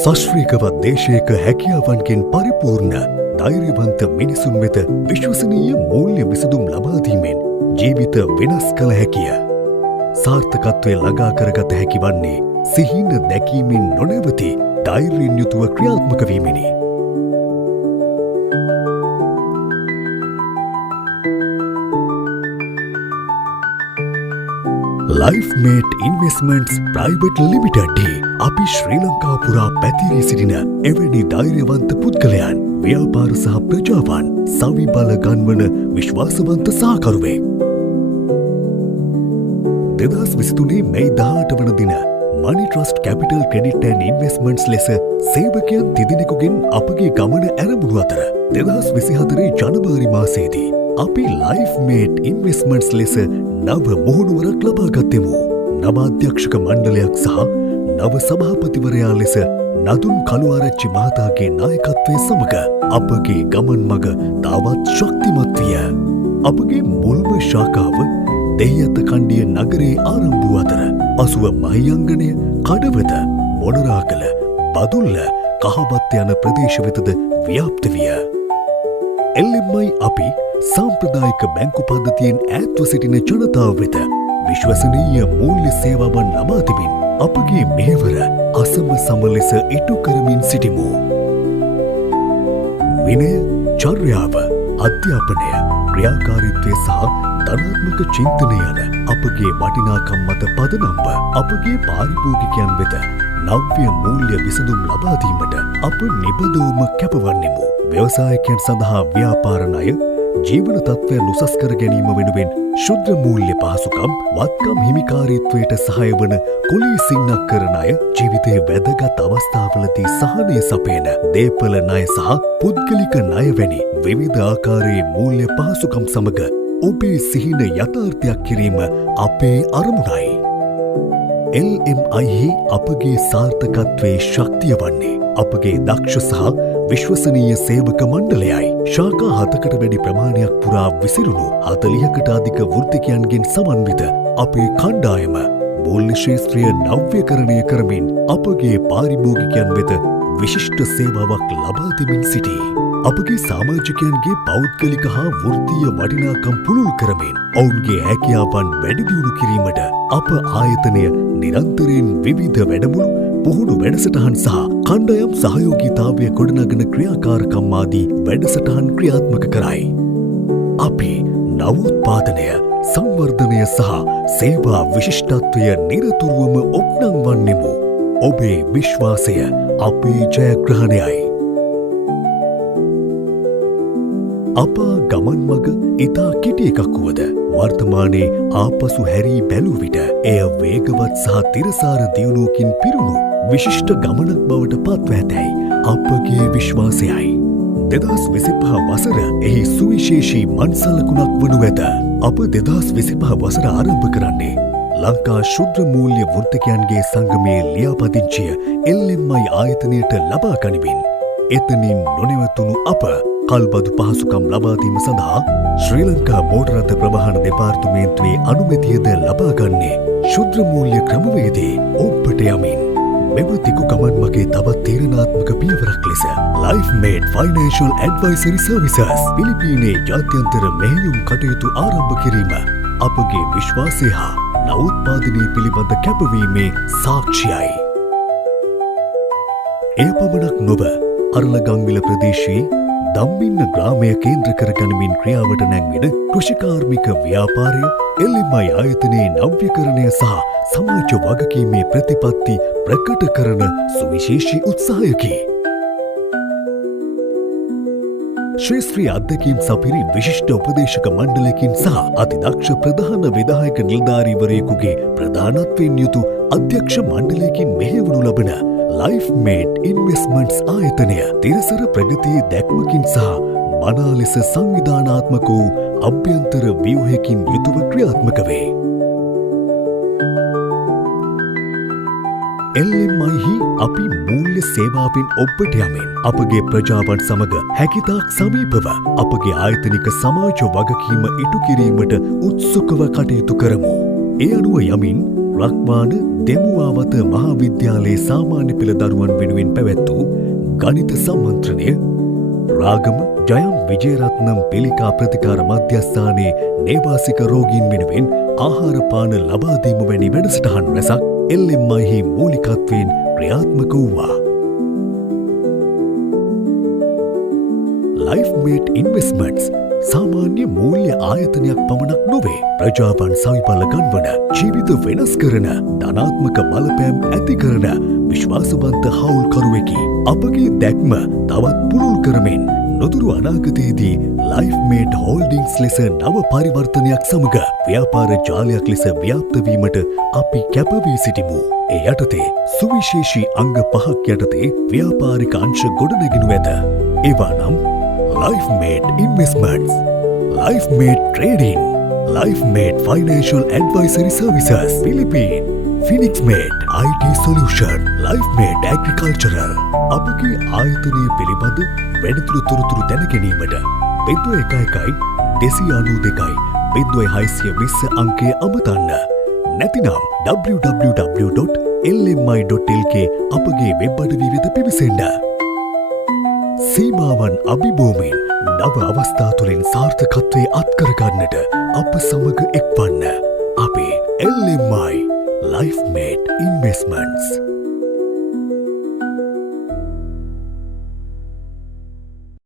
සශ්‍රීකවත් දේශයක හැකියාවන්ගෙන් පරිපූර්ණ ධෛර්යවන්ත මිනිසුන් වෙත විශ්වසනීය මූල්‍ය විසඳුම් ලබාදීමෙන් ජීවිත වෙනස් කළ හැකිය. සාර්ථකත්වය ළඟා කරගත හැකි වන්නේ සිහින දැකීමෙන් නොනැවති ධෛර්යයෙන් යුතුව ක්‍රියාත්මක වීමෙනි. LifeMate Investments Private Limited අපි ශ්‍රී ලංකාව පුරා පැතිරී සිටින එවැනි ධෛර්යවන්ත පුද්ගලයන් ව්‍යාපාර සහ ප්‍රජාවන් සවිබල ගන්වන විශ්වාසවන්ත සහකරුවෙක්. 2023 මැයි 18 වන දින Money Trust Capital Credit and Investments ලෙස සේවකයන් තිදෙනෙකුගෙන් අපගේ ගමන ආරම්භ අතර 2024 ජනවාරි මාසයේදී අපි LifeMate Investments ලෙස නව මුහුණුවරක් ලබාගත්තෙමු. නව අධ්‍යක්ෂක මණ්ඩලයක් සහ නව සභාපතිවරයා ලෙස නදුන් කළුආරච්චි මහතාගේ නායකත්වය සමග අපගේ ගමන් මඟ තවත් ශක්තිමත් විය. අපගේ මුල්ම ශාඛාව දෙහිඅත්ත කණ්ඩිය නගරයේ ආරම්භ වූ අතර පසුව මහියංගනය, කඩවත, මොනරාගල, බදුල්ල, කහවත්ත යන ප්‍රදේශ වෙතද ව්‍යාප්ත විය. එල්ලෙම්මයි අපි සාම්ප්‍රදායික බැංකු පද්ධතියෙන් ඈත්ව සිටින ජනතාව වෙත විශ්වසනීය මූල්‍ය සේවාවන් ලබා තිබින් අපගේ මෙහෙවර අසම සම ලෙස ඉටු කරමින් සිටිමු. විනය, චර්යාව, අධ්‍යාපනය, ක්‍රියාකාරීත්වය සහ ධනාත්මක චින්තනය යන අපගේ වටිනාකම් මත පදනම්ව අපගේ පාරිභෝගිකයන් වෙත නව්‍ය මූල්‍ය විසඳුම් ලබා දීමට අප නිබඳවම කැපවන්නෙමු. ව්‍යවසායකයන් සඳහා ව්‍යාපාර ණය, ජීවන තත්ත්වයන් උසස් කර ගැනීම වෙනුවෙන් ශුද්ධ මූල්‍ය පහසුකම්, වත්කම් හිමිකාරීත්වයට සහාය වන කොලීසින්නක් කරන අය, ජීවිතයේ වැදගත් අවස්ථාවලදී සහනය සපයන දේපල ණය සහ පුද්ගලික ණය වැනි විවිධ ආකාරයේ මූල්‍ය පහසුකම් සමග ඔබේ සිහින යථාර්ථයක් කිරීම අපේ අරමුණයි. LMI අපගේ සාර්ථකත්වයේ ශක්තිය වන්නේ අපගේ දක්ෂ සහ විශ්වසනීය සේවක මණ්ඩලයයි. ශාඛා 7කට වැඩි ප්‍රමාණයක් පුරා විසිරුණු 40කට අධික වෘත්තිකයන්ගෙන් සමන්විත අපේ කණ්ඩායම මූල්‍ය ශාස්ත්‍රය නව්‍යකරණය කරමින් අපගේ පාරිභෝගිකයන් වෙත විශිෂ්ට සේවාවක් ලබා දෙමින් සිටී. අපගේ සමාජිකයන්ගේ පෞද්ගලික හා වෘත්තීය වටිනාකම් පුළුල් කරමින් ඔවුන්ගේ හැකියාවන් වැඩි දියුණු කිරීමට අප ආයතනය නිරන්තරයෙන් විවිධ වැඩමුළු, පුහුණු වැඩසටහන් සහ කණ්ඩායම් සහයෝගීතාවය ගොඩනගන ක්‍රියාකාරකම් ආදී වැඩසටහන් ක්‍රියාත්මක කරයි. අපි නවෝත්පාදනය, සංවර්ධනය සහ සේවා විශිෂ්ටත්වය නිරතුරුවම ඔප්නංවන්නෙමු. ඔබේ විශ්වාසය අපේ ජයග්‍රහණයයි. අපා ගමන් මග ඉතා කෙටි එකක් වුවද වර්තමානයේ ආපසු හැරී බැලූ විට එය වේගවත් සහ තිරසාර දියුණුවකින් පිරුණු විශිෂ්ට ගමනක් බවට පත්ව ඇතැයි අපගේ විශ්වාසයයි. 2025 වසර එහි සුවිශේෂී මන්සලකුණක් වනු ඇත. අප 2025 වසර ආරම්භ කරන්නේ ලංකා ශුද්‍ර මූල්‍ය වෘත්තිකයන්ගේ සංගමයේ ලියාපදිංචිය LMI ආයතනයට ලබා ගනිමින් එතනින් නොනැවතුණු අප කල්බදු පහසුකම් ලබාදීම සඳහා ශ්‍රී ලංකා මෝටර් රථ ප්‍රවාහන දෙපාර්තමේන්තුවේ අනුමැතියද ලබාගන්නේ ශුද්‍ර මූල්‍ය ක්‍රමවේදයේ ඔබ්බට යමින්. මෙම දිගු ගමන් මගේ තවත් තීරණාත්මක පියවරක් ලෙස LifeMate Financial Advisory Services පිලිපීනයේ ජාත්‍යන්තර මෙහෙයුම් කටයුතු ආරම්භ කිරීම අපගේ විශ්වාසය හා නවෝත්පාදනය පිළිබඳ කැපවීමේ සාක්ෂියයි. එය පමණක් නොව අරලගංවිල ප්‍රදේශයේ දම්බින්න ග්‍රාමය කේන්ද්‍ර කර ගනිමින් ක්‍රියාවට නැංවෙන කෘෂිකාර්මික ව්‍යාපාරය LMI ආයතනයේ නව්‍යකරණය සහ සමාජ වගකීමේ ප්‍රතිපත්ති ප්‍රකට කරන සුවිශේෂී උත්සාහයකි. ශ්‍රේෂ්ඨ අධ්‍යක්ීම් සපිරි විශිෂ්ට උපදේශක මණ්ඩලයකින් සහ අතිදක්ෂ ප්‍රධාන විධායක නිලධාරීවරයෙකුගේ ප්‍රධානත්වයෙන් යුතු අධ්‍යක්ෂ මණ්ඩලයකින් මෙහෙවනු ලබන LifeMate Investments ආයතනය තිරසර ප්‍රගතියේ දැක්මකින් සහ මනා ලෙස සංවිධානාත්මක වූ අභ්‍යන්තර ව්‍යුහයකින් යුතුව ක්‍රියාත්මක වේ. LMI අපි මූල්‍ය සේවාවෙන් ඔබට යමින් අපගේ ප්‍රජාවන් සමග හැකිතාක් සමීපව අපගේ ආයතනික සමාජ වගකීම ඉටු කිරීමට උත්සුකව කටයුතු කරමු. ඒ අනුව යමින් රක්මාන, දෙමුවාවත මහාවිද්‍යාලයේ සාමාන්‍ය පෙළ දරුවන් වෙනුවෙන් පැවැත් වූ ගණිත සම්මන්ත්‍රණය රාගම ජයම් විජේරත්නම් පිළිකා ප්‍රතිකාර මධ්‍යස්ථානයේ නේවාසික රෝගීන් වෙනුවෙන් ආහාරපාන ලබාදීම වැනි වැඩසටහන් රැසක් එල්එම්ఐහි මූලිකත්වයෙන් ක්‍රියාත්මක වූවා. LifeMate Investments සාමාන්‍ය මූල්‍ය ආයතනයක් පමණක් නොවේ ප්‍රජාවන් සවිපල ගන්වන ජීවිත වෙනස් කරන ධනාත්මක බලපෑම් ඇති කරන විශ්වාසවන්ත හවුල්කරුවෙකි. අපගේ දැක්ම තවත් පුළුල් කරමින් නොදුරු අනාගතයේදී LifeMate Holdings ලෙස නව පරිවර්තනයක් සමග ව්‍යාපාර ජාලයක් ලෙස ව්‍යාප්තවීමට අපි කැපවී සිටිමු. ඒ යටතේ සුවිශේෂී අංග 5ක් යටතේ ව්‍යාපාරික අංශ ගොඩනැගෙනු ඇත. ඒවා නම් LifeMate Investments, LifeMate Trading, LifeMate Financial Advisory Services, Philippines, PhoenixMate IT Solution, LifeMate Agricultural. අපගේ ආයතනය පිළිබඳ වැඩිදුර තොරතුරු දැනගැනීමට 0112 292 අංකය අමතන්න. නැතිනම් www.lmi.lk අපගේ වෙබ් අඩවිය වෙත පිවිසෙන්න. සීමාවන් අභිබෝමෙන් නව අවස්ථා තුළින් සාර්ථකත්වය අත්කරගන්නට අප සමග එක්වන්න. අපේ LMI LifeMate Investments.